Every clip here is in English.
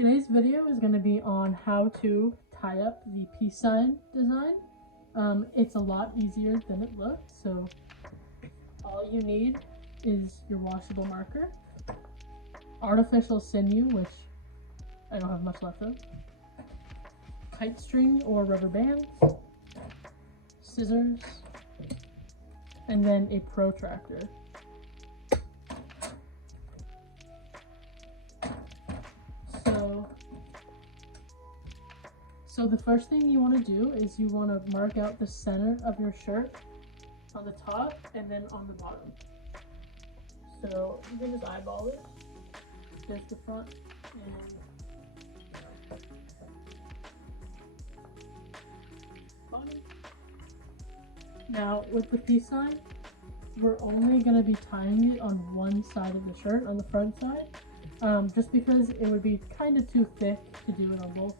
today's video is going to be on how to tie up the peace sign design. It's a lot easier than it looks, so all you need is your washable marker, artificial sinew, which I don't have much left of, kite string or rubber bands, scissors, and then a protractor. So the first thing you want to do is you want to mark out the center of your shirt on the top and then on the bottom. So you can just eyeball it. There's the front and bottom. Now with the peace sign, we're only going to be tying it on one side of the shirt, on the front side, just because it would be kind of too thick to do it on both.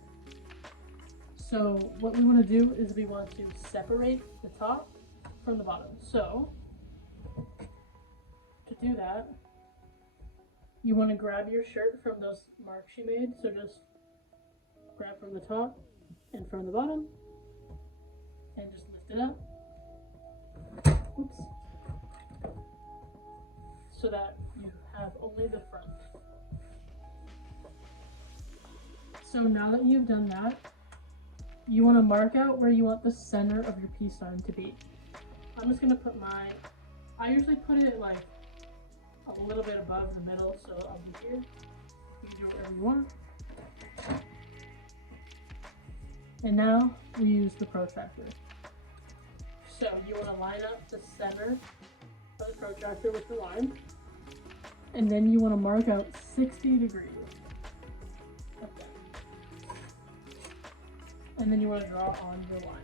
So what we want to do is we want to separate the top from the bottom. So to do that, you want to grab your shirt from those marks you made. So just grab from the top and from the bottom and just lift it up. Oops. So that you have only the front. So now that you've done that, you want to mark out where you want the center of your peace sign to be. I'm just going to put I usually put it like a little bit above the middle, so I'll be here. You can do whatever you want. And now we use the protractor. So you want to line up the center of the protractor with the line. And then you want to mark out 60 degrees. Like that. And then you want to draw on your line.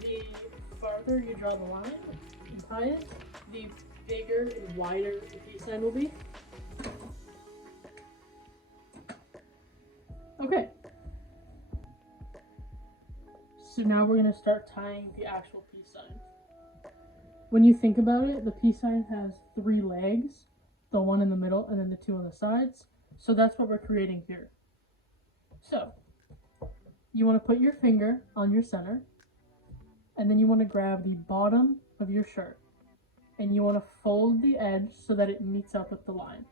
The farther you draw the line and tie it, the bigger and wider the peace sign will be. Okay. So now we're going to start tying the actual peace sign. When you think about it, the peace sign has 3 legs. The one in the middle and then the 2 on the sides. So that's what we're creating here. So you want to put your finger on your center and then you want to grab the bottom of your shirt and you want to fold the edge so that it meets up with the line.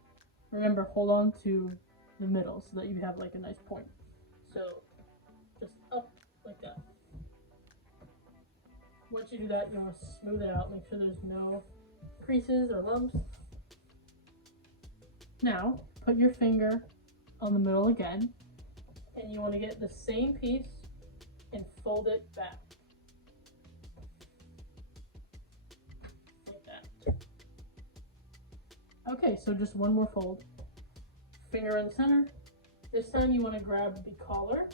Remember, hold on to the middle so that you have like a nice point. So just up like that. Once you do that, you want to smooth it out, make sure there's no creases or lumps. Now, put your finger on the middle again, and you want to get the same piece and fold it back. Like that. Okay, so just one more fold. Finger in the center. This time you want to grab the collar,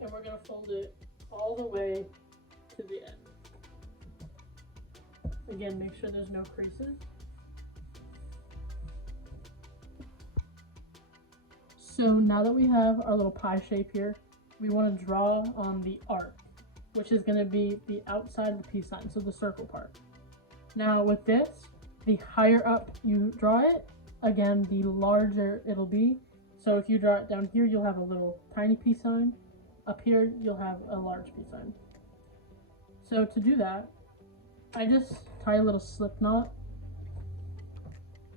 and we're going to fold it all the way to the end. Again, make sure there's no creases. So now that we have our little pie shape here, we want to draw on the arc, which is going to be the outside of the peace sign, so the circle part. Now with this, the higher up you draw it, again, the larger it'll be. So if you draw it down here, you'll have a little tiny peace sign. Up here, you'll have a large peace sign. So to do that, I just tie a little slip knot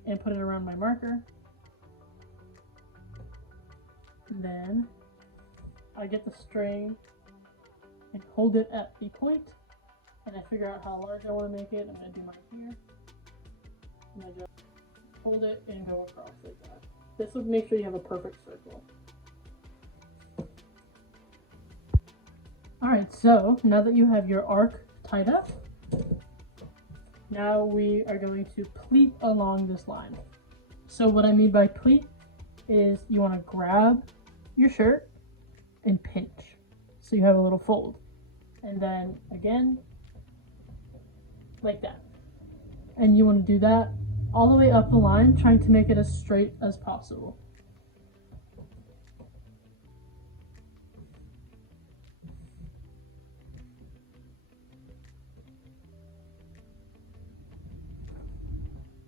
and put it around my marker. Then I get the string and hold it at the point, and I figure out how large I want to make it. I'm going to do mine here. And I just hold it and go across like that. This would make sure you have a perfect circle. Alright, so now that you have your arc tied up, now we are going to pleat along this line. So what I mean by pleat is you want to grab your shirt and pinch so you have a little fold, and then again like that, and you want to do that all the way up the line, trying to make it as straight as possible.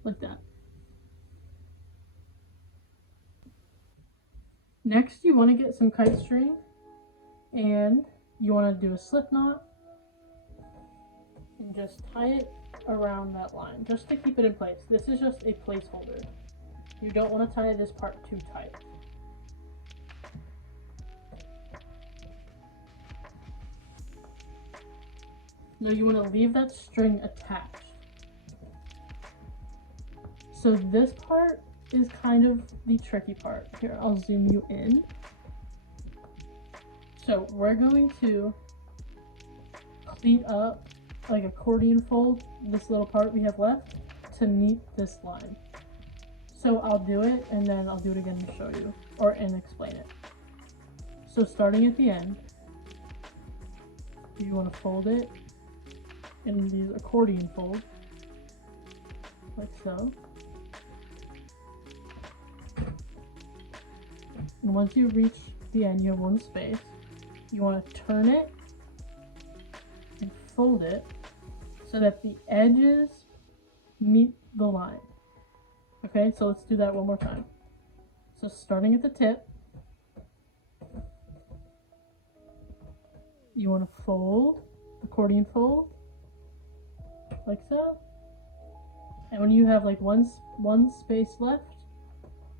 like that. Next, you want to get some kite string, and you want to do a slip knot and just tie it around that line just to keep it in place. This is just a placeholder. You don't want to tie this part too tight. Now you want to leave that string attached. So this part is kind of the tricky part. Here, I'll zoom you in. So we're going to pleat up, like accordion fold, this little part we have left to meet this line. So I'll do it and then I'll do it again to show you and explain it. So starting at the end, you want to fold it in these accordion folds, like so. And once you reach the end, you have one space. You want to turn it and fold it so that the edges meet the line. Okay, so let's do that one more time. So starting at the tip, you want to fold, accordion fold, like so. And when you have like one space left,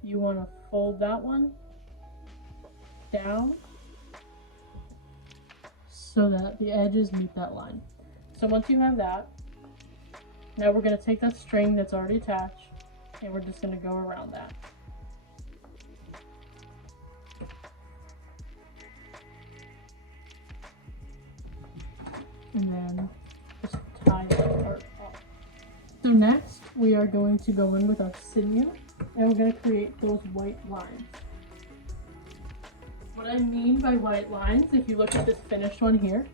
you want to fold that one down so that the edges meet that line. So once you have that, now we're going to take that string that's already attached and we're just going to go around that. And then just tie that part off. So next we are going to go in with our sinew and we're going to create those white lines. What I mean by white lines, if you look at this finished one here,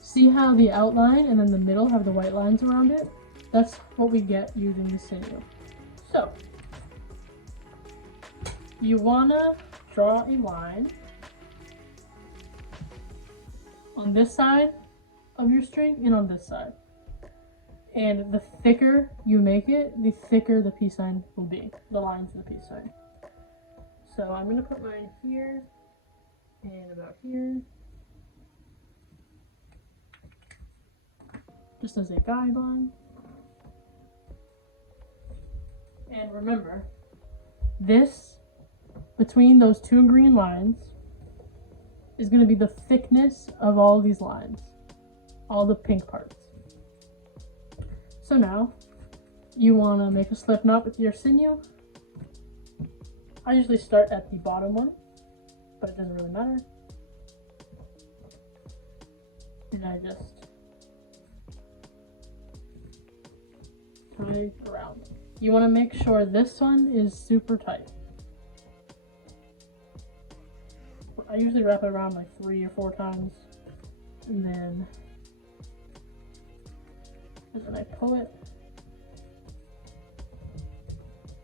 see how the outline and then the middle have the white lines around it? That's what we get using the sinew. So you want to draw a line on this side of your string and on this side. And the thicker you make it, the thicker the peace sign will be, the lines of the peace sign. So I'm going to put mine here and about here, just as a guideline. And remember, this, between those two green lines, is going to be the thickness of all these lines, all the pink parts. So now, you want to make a slip knot with your sinew. I usually start at the bottom one, but it doesn't really matter. And I just tie around. You want to make sure this one is super tight. I usually wrap it around like 3 or 4 times, and then I pull it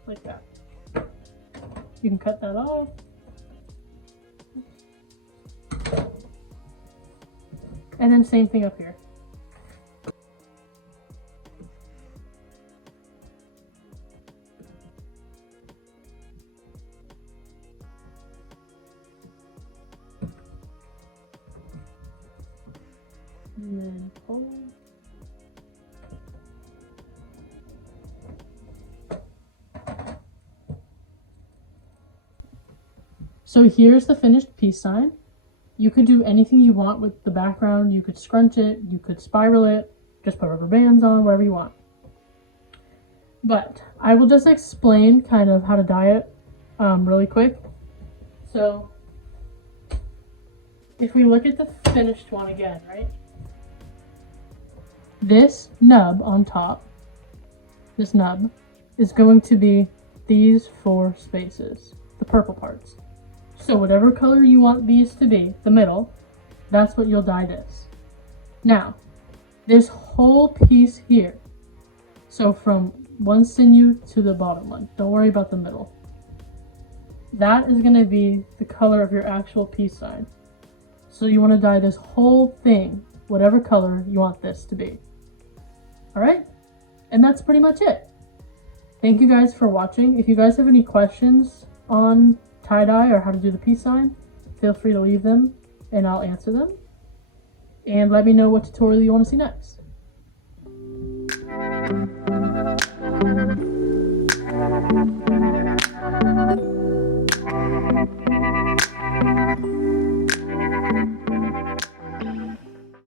like that. You can cut that off. And then same thing up here. And then pull. So here's the finished peace sign. You could do anything you want with the background. You could scrunch it, you could spiral it, just put rubber bands on, whatever you want. But I will just explain kind of how to dye it really quick. So if we look at the finished one again, right? This nub on top, this nub, is going to be these 4 spaces, the purple parts. So whatever color you want these to be, the middle, that's what you'll dye this. Now, this whole piece here, so from one sinew to the bottom one, don't worry about the middle. That is going to be the color of your actual peace sign. So you want to dye this whole thing, whatever color you want this to be. Alright? And that's pretty much it. Thank you guys for watching. If you guys have any questions on tie-dye or how to do the peace sign, feel free to leave them and I'll answer them. And let me know what tutorial you want to see next.